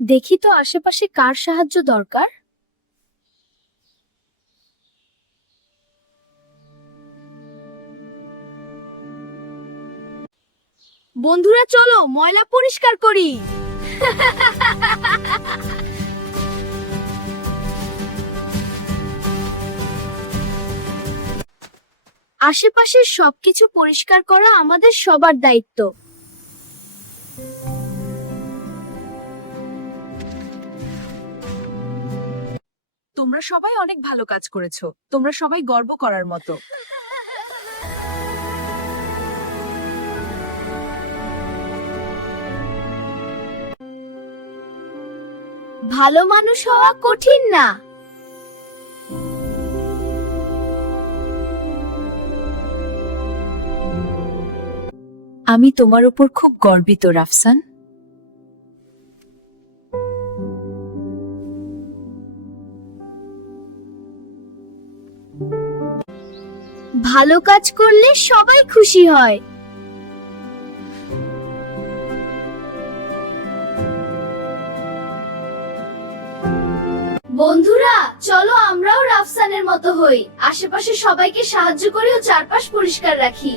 দেখি তো আশেপাশে কার সাহায্য দরকার। বন্ধুরা চলো ময়লা পরিষ্কার করি। আশেপাশের সবকিছু পরিষ্কার করা আমাদের সবার দায়িত্ব। তোমরা সবাই অনেক ভালো কাজ করেছো। তোমরা সবাই গর্ব করার মতো। ভালো মানুষ হওয়া কঠিন না। আমি তোমার উপর খুব গর্বিত রাফসান। ভালো কাজ করলে সবাই খুশি হয়। বন্ধুরা চলো আমরাও রাফসানের মতো হই, আশেপাশে সবাইকে সাহায্য করি ও চারপাশ পরিষ্কার রাখি।